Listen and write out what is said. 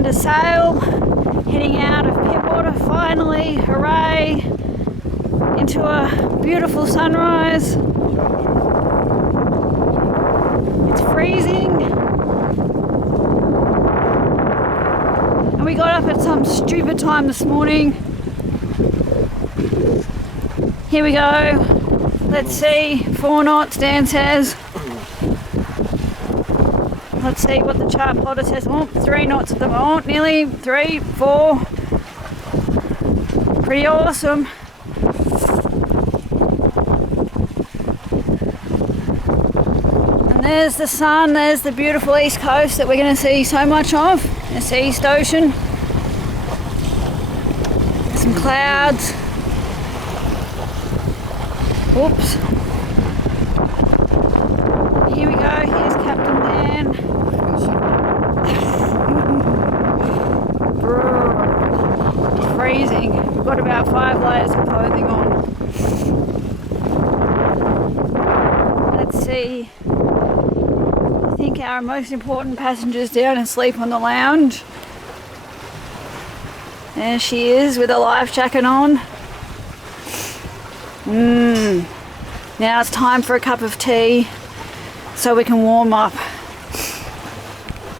under sail, heading out of Pittwater finally, hooray, into a beautiful sunrise. It's freezing. And we got up at some stupid time this morning. Here we go. Let's see, 4 knots, Dan says. Let's see what the chart plotter says. Oh, 3 knots at the moment, nearly 3, 4. Pretty awesome. And there's the sun, there's the beautiful east coast that we're going to see so much of. This East Ocean. Some clouds. Whoops. Here we go, here's Captain Dan. Freezing. We've got about 5 layers of clothing on. Let's see. I think our most important passenger's down and asleep on the lounge. There she is with a life jacket on. Now it's time for a cup of tea so we can warm up.